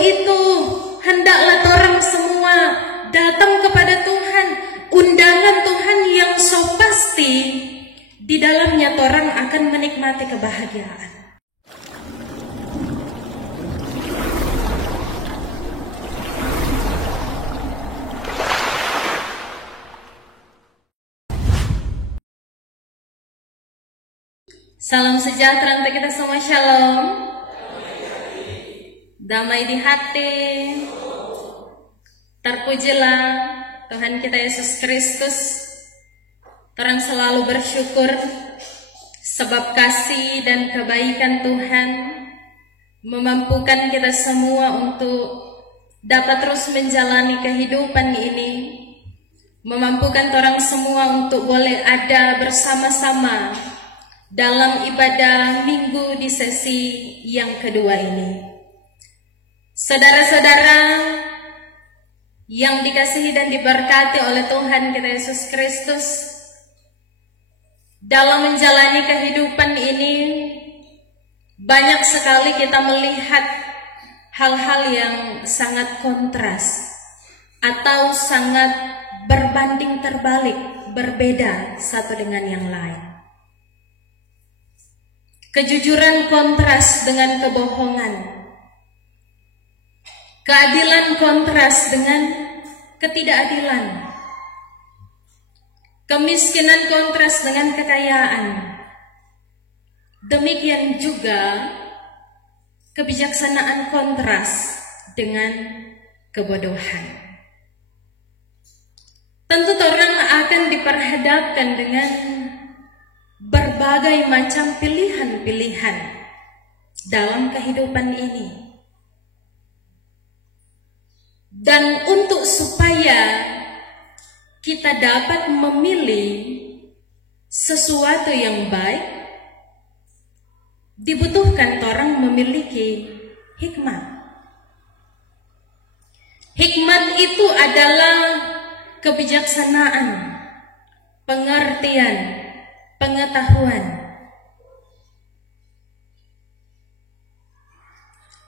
itu hendaklah torang semua datang kepada Tuhan, undangan Tuhan yang so pasti di dalamnya torang akan menikmati kebahagiaan. Salam sejahtera untuk kita semua, shalom. Damai di hati. Terpujilah Tuhan kita Yesus Kristus. Orang selalu bersyukur sebab kasih dan kebaikan Tuhan memampukan kita semua untuk dapat terus menjalani kehidupan ini, memampukan orang semua untuk boleh ada bersama-sama dalam ibadah minggu di sesi yang kedua ini. Saudara-saudara yang dikasihi dan diberkati oleh Tuhan kita Yesus Kristus, dalam menjalani kehidupan ini banyak sekali kita melihat hal-hal yang sangat kontras atau sangat berbanding terbalik, berbeda satu dengan yang lain. Kejujuran kontras dengan kebohongan, keadilan kontras dengan ketidakadilan, kemiskinan kontras dengan kekayaan. Demikian juga kebijaksanaan kontras dengan kebodohan. Tentu orang akan diperhadapkan dengan berbagai macam pilihan-pilihan dalam kehidupan ini. Dan untuk supaya kita dapat memilih sesuatu yang baik, dibutuhkan orang memiliki hikmat. Hikmat itu adalah kebijaksanaan, pengertian, pengetahuan.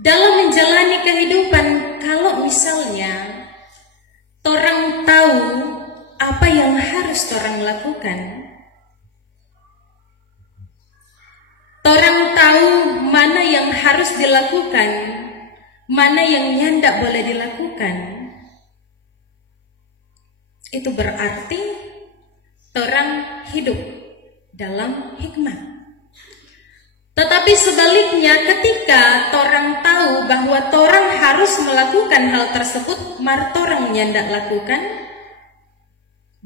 Dalam menjalani kehidupan, kalau misalnya orang tahu apa yang harus orang lakukan, orang tahu mana yang harus dilakukan, mana yang nyandak boleh dilakukan, itu berarti orang hidup dalam hikmat. Tetapi sebaliknya, ketika torang tahu bahwa torang harus melakukan hal tersebut, mar torang nyandak lakukan,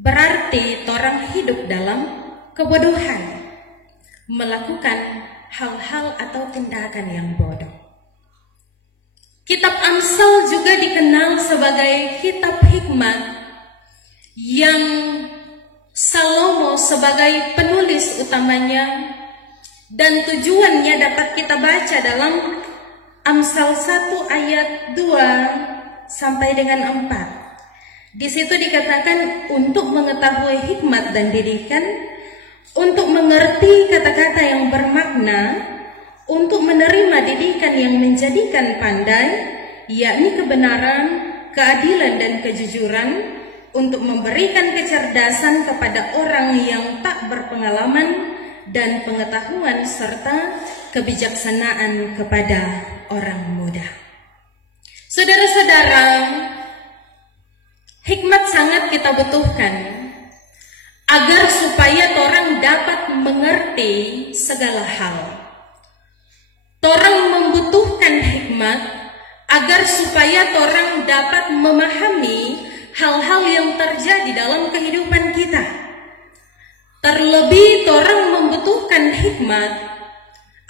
berarti torang hidup dalam kebodohan, melakukan hal-hal atau tindakan yang bodoh. Kitab Amsal juga dikenal sebagai kitab hikmat yang Salomo sebagai penulis utamanya, dan tujuannya dapat kita baca dalam Amsal 1 ayat 2 sampai dengan 4. Di situ dikatakan untuk mengetahui hikmat dan didikan, untuk mengerti kata-kata yang bermakna, untuk menerima didikan yang menjadikan pandai, yakni kebenaran, keadilan dan kejujuran, untuk memberikan kecerdasan kepada orang yang tak berpengalaman, dan pengetahuan serta kebijaksanaan kepada orang muda. Saudara-saudara, hikmat sangat kita butuhkan agar supaya orang dapat mengerti segala hal. Orang membutuhkan hikmat agar supaya orang dapat memahami hal-hal yang terjadi dalam kehidupan kita. Terlebih orang membutuhkan hikmat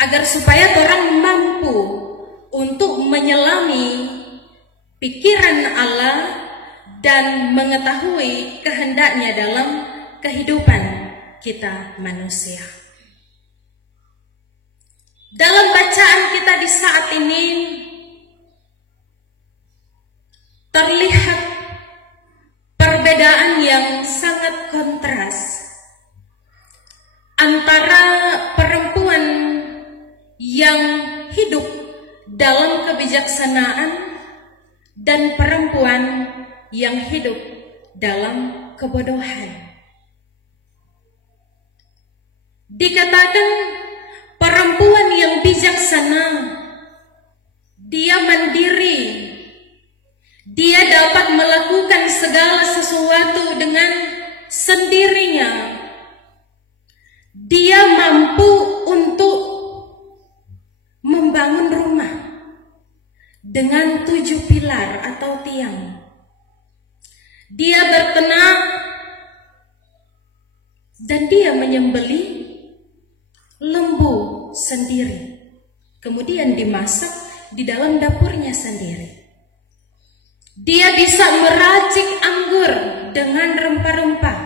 agar supaya orang mampu untuk menyelami pikiran Allah dan mengetahui kehendaknya dalam kehidupan kita manusia. Dalam bacaan kita di saat ini terlihat perbedaan yang sangat kontras antara perempuan yang hidup dalam kebijaksanaan dan perempuan yang hidup dalam kebodohan. Dikatakan perempuan yang bijaksana, dia mandiri, dia dapat melakukan segala sesuatu dengan sendirinya. Dia mampu untuk membangun rumah dengan 7 pilar atau tiang. Dia bertenak dan dia menyembelih lembu sendiri, kemudian dimasak di dalam dapurnya sendiri. Dia bisa meracik anggur dengan rempah-rempah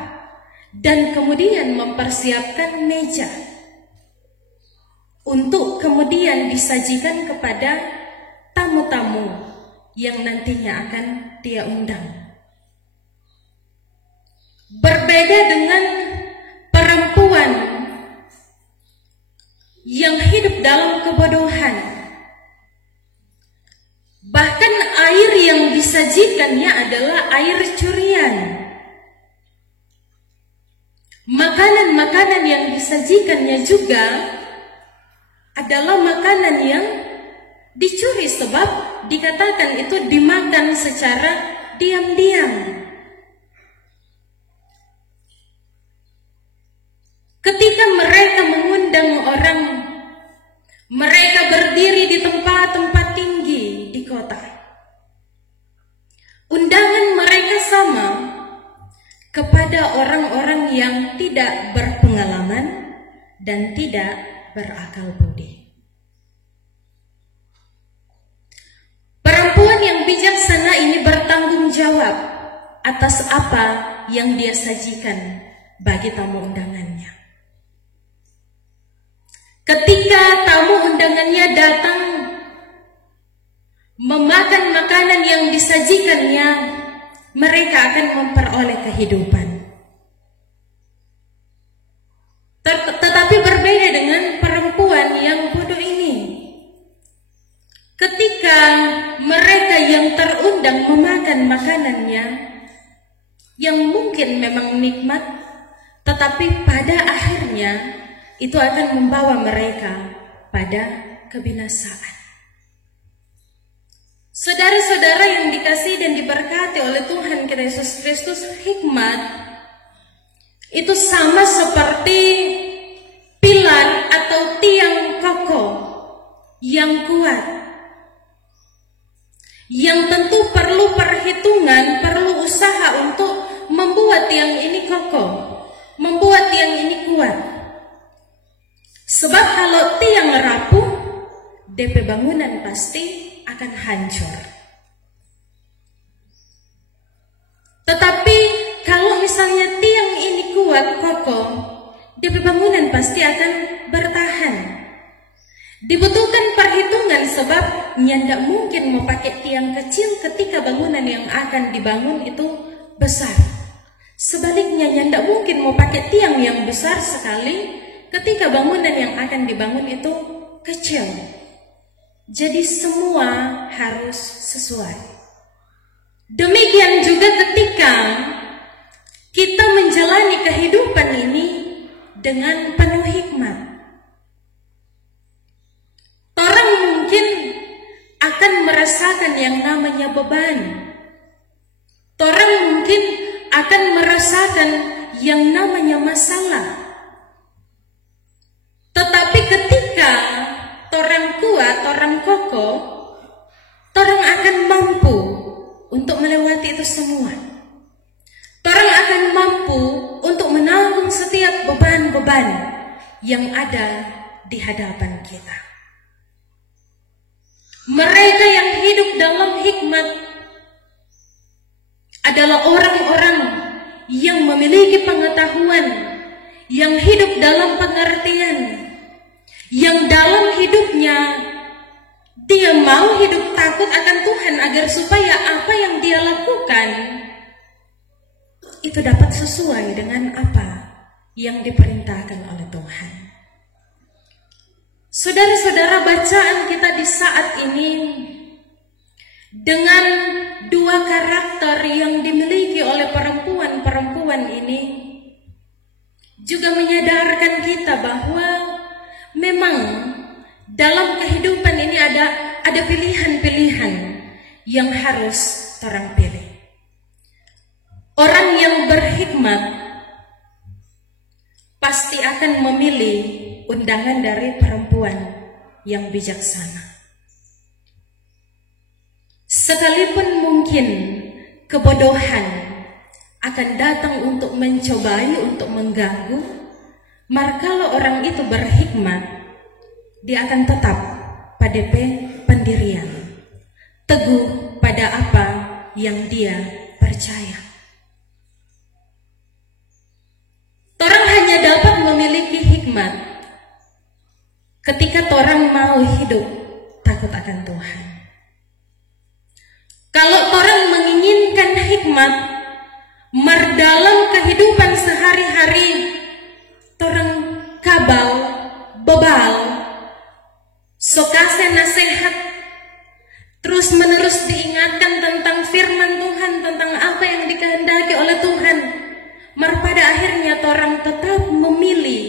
dan kemudian mempersiapkan meja untuk kemudian disajikan kepada tamu-tamu yang nantinya akan dia undang. Berbeda dengan perempuan yang hidup dalam kebodohan. Bahkan air yang disajikannya adalah air curian. Makanan-makanan yang disajikannya juga adalah makanan yang dicuri, sebab dikatakan itu dimakan secara diam-diam. Ketika mereka mengundang orang, mereka berdiri di tempat-tempat tinggi di kota. Undangan mereka sama kepada orang-orang yang tidak berpengalaman dan tidak berakal budi. Perempuan yang bijaksana ini bertanggung jawab atas apa yang dia sajikan bagi tamu undangannya. Ketika tamu undangannya datang memakan makanan yang disajikannya, mereka akan memperoleh kehidupan. Tetapi berbeda dengan perempuan yang bodoh ini. Ketika mereka yang terundang memakan makanannya, yang mungkin memang nikmat, tetapi pada akhirnya itu akan membawa mereka pada kebinasaan. Saudara-saudara yang dikasihi dan diberkati oleh Tuhan kita Yesus Kristus, hikmat itu sama seperti pilar atau tiang kokoh yang kuat, yang tentu perlu perhitungan, perlu usaha untuk membuat tiang ini kokoh, membuat tiang ini kuat. Sebab kalau tiang rapuh, DP bangunan pasti akan hancur. Tetapi kalau misalnya tiang ini kuat, kokoh, DP bangunan pasti akan bertahan. Dibutuhkan perhitungan, sebab ndak mungkin mau pakai tiang kecil ketika bangunan yang akan dibangun itu besar. Sebaliknya ndak mungkin mau pakai tiang yang besar sekali ketika bangunan yang akan dibangun itu kecil. Jadi semua harus sesuai. Demikian juga ketika kita menjalani kehidupan ini dengan penuh hikmat. Orang mungkin akan merasakan yang namanya beban. Orang mungkin akan merasakan yang namanya masalah. Tetapi ketika orang kuat, orang kokoh, orang akan mampu untuk melewati itu semua. Orang akan mampu untuk menanggung setiap beban-beban yang ada di hadapan kita. Mereka yang hidup dalam hikmat adalah orang-orang yang memiliki pengetahuan, yang hidup dalam pengertian, yang dalam hidupnya dia mau hidup takut akan Tuhan agar supaya apa yang dia lakukan itu dapat sesuai dengan apa yang diperintahkan oleh Tuhan. Saudara-saudara, bacaan kita di saat ini dengan dua karakter yang dimiliki oleh perempuan-perempuan ini juga menyadarkan kita bahwa memang dalam kehidupan ini ada pilihan-pilihan yang harus orang pilih. Orang yang berhikmat pasti akan memilih undangan dari perempuan yang bijaksana. Sekalipun mungkin kebodohan akan datang untuk mencobai, untuk mengganggu, maka kalau orang itu berhikmat, dia akan tetap pada pendirian, teguh pada apa yang dia percaya. Orang hanya dapat memiliki hikmat ketika orang mau hidup takut akan Tuhan. Kalau orang menginginkan hikmat dalam kehidupan sehari-hari, orang kabal, bebal, sokase nasihat, terus menerus diingatkan tentang firman Tuhan, tentang apa yang dikehendaki oleh Tuhan, pada akhirnya orang tetap memilih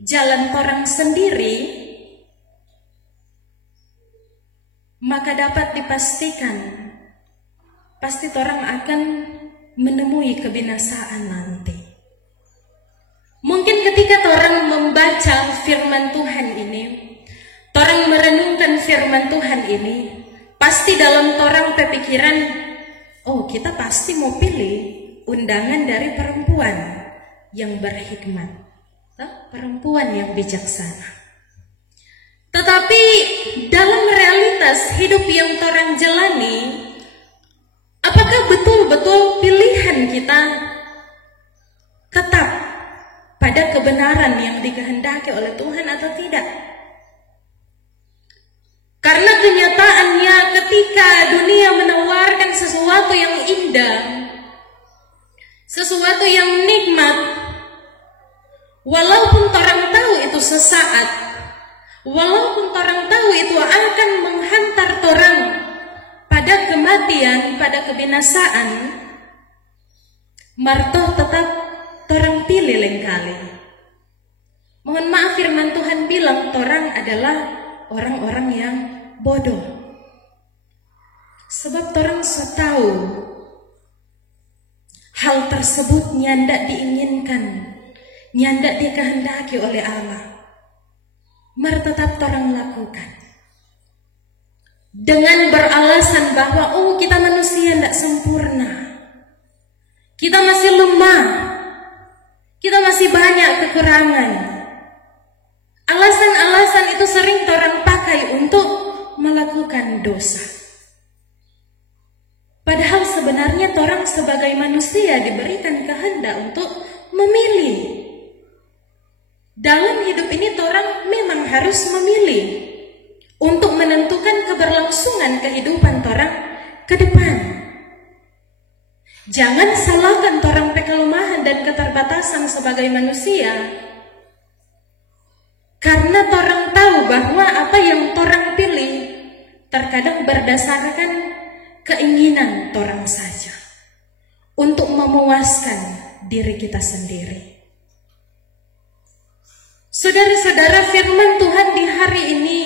jalan orang sendiri, maka dapat dipastikan pasti orang akan menemui kebinasaan nanti. Mungkin ketika orang membaca firman Tuhan ini, orang merenungkan firman Tuhan ini, pasti dalam orang berpikiran, oh kita pasti mau pilih undangan dari perempuan yang berhikmat, perempuan yang bijaksana. Tetapi dalam realitas hidup yang orang jalani, apakah betul-betul pilihan kita tetap pada kebenaran yang dikehendaki oleh Tuhan atau tidak? Karena kenyataannya ketika dunia menawarkan sesuatu yang indah, sesuatu yang nikmat, walaupun orang tahu itu sesaat, walaupun orang tahu itu akan menghantar orang pada kematian, pada kebinasaan, martoh tetap orang pilih lengkali. Mohon maaf, firman Tuhan bilang orang adalah orang-orang yang bodoh. Sebab orang tahu hal tersebut nyandak diinginkan, nyandak dikehendaki oleh Allah, tetap orang lakukan. Dengan beralasan bahwa kita manusia tidak sempurna, kita masih lemah, kita masih banyak kekurangan. Alasan-alasan itu sering orang pakai untuk melakukan dosa. Padahal sebenarnya orang sebagai manusia diberikan kehendak untuk memilih. Dalam hidup ini orang memang harus memilih untuk menentukan keberlangsungan kehidupan orang ke depan. Jangan salahkan orang kelemahan dan keterbatasan sebagai manusia, karena orang tahu bahwa apa yang orang pilih terkadang berdasarkan keinginan orang saja untuk memuaskan diri kita sendiri. Saudara-saudara, firman Tuhan di hari ini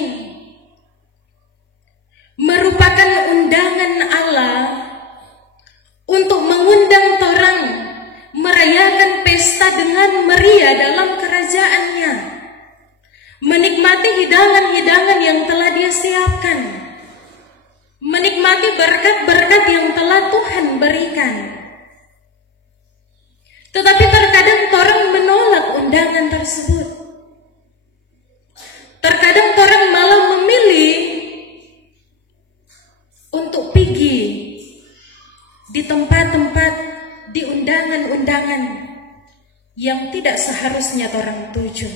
merupakan undangan Allah untuk mengundang orang merayakan pesta dengan meriah dalam kerajaannya, menikmati hidangan-hidangan yang telah Dia siapkan, menikmati berkat-berkat yang telah Tuhan berikan. Tetapi terkadang orang menolak undangan tersebut. Terkadang orang malah memilih untuk pergi di tempat-tempat, di undangan-undangan yang tidak seharusnya orang tuju.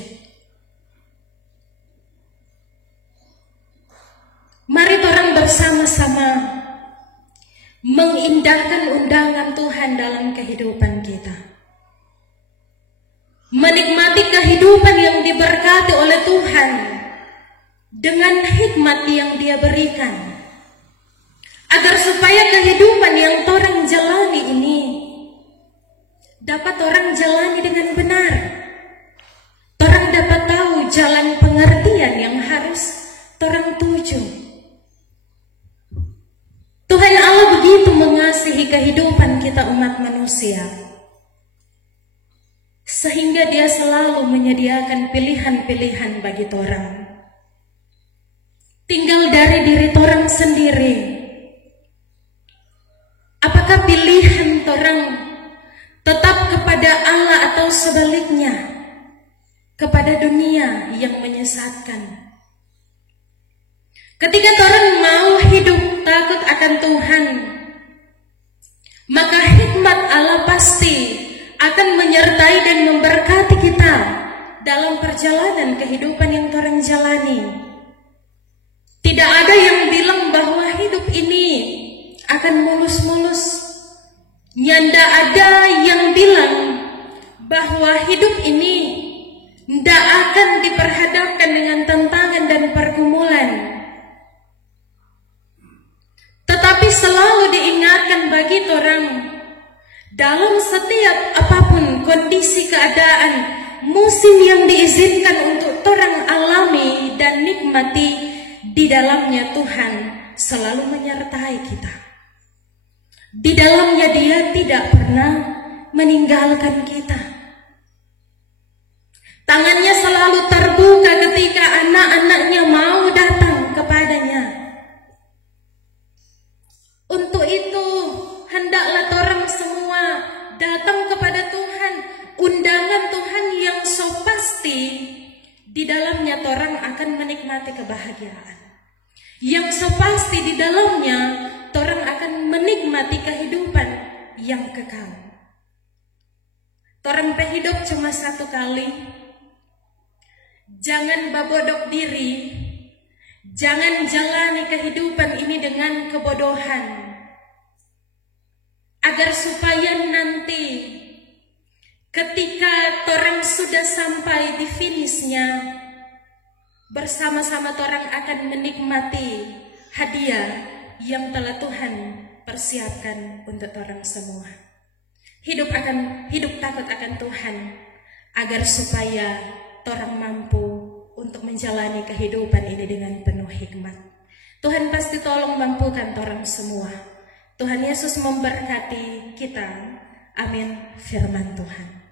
Mari orang bersama-sama mengindahkan undangan Tuhan dalam kehidupan kita, menikmati kehidupan yang diberkati oleh Tuhan dengan hikmat yang Dia berikan, agar supaya kehidupan yang orang jalani ini dapat orang jalani dengan benar. Orang dapat tahu jalan pengertian yang harus orang tuju. Tuhan Allah begitu mengasihi kehidupan kita umat manusia, sehingga Dia selalu menyediakan pilihan-pilihan bagi orang. Tinggal dari diri orang sendiri. Apakah pilihan orang tetap kepada Allah atau sebaliknya, kepada dunia yang menyesatkan? Ketika orang mau hidup takut akan Tuhan, maka hikmat Allah pasti akan menyertai dan memberkati kita dalam perjalanan kehidupan yang orang jalani. Tidak ada yang bilang bahwa hidup ini akan mulus-mulus. Nyanda ada yang bilang bahwa hidup ini tidak akan diperhadapkan dengan tantangan dan pergumulan. Tetapi selalu diingatkan bagi orang, dalam setiap apapun kondisi keadaan, musim yang diizinkan untuk orang alami dan nikmati, di dalamnya Tuhan selalu menyertai kita. Di dalamnya Dia tidak pernah meninggalkan kita. Tangannya selalu terbuka ketika anak-anaknya mau datang kepadanya. Untuk itu, hendaklah orang semua datang kepada Tuhan. Undangan Tuhan yang so pasti, di dalamnya orang akan menikmati kebahagiaan. Yang so pasti di dalamnya orang akan menikmati kehidupan yang kekal. Orang hidup cuma satu kali. Jangan babodok diri. Jangan jalani kehidupan ini dengan kebodohan. Agar supaya nanti ketika orang sudah sampai di finishnya, bersama-sama orang akan menikmati hadiah yang telah Tuhan persiapkan untuk orang semua. Hidup takut akan Tuhan, agar supaya orang mampu untuk menjalani kehidupan ini dengan penuh hikmat. Tuhan pasti tolong mampukan orang semua. Tuhan Yesus memberkati kita. Amin. Firman Tuhan.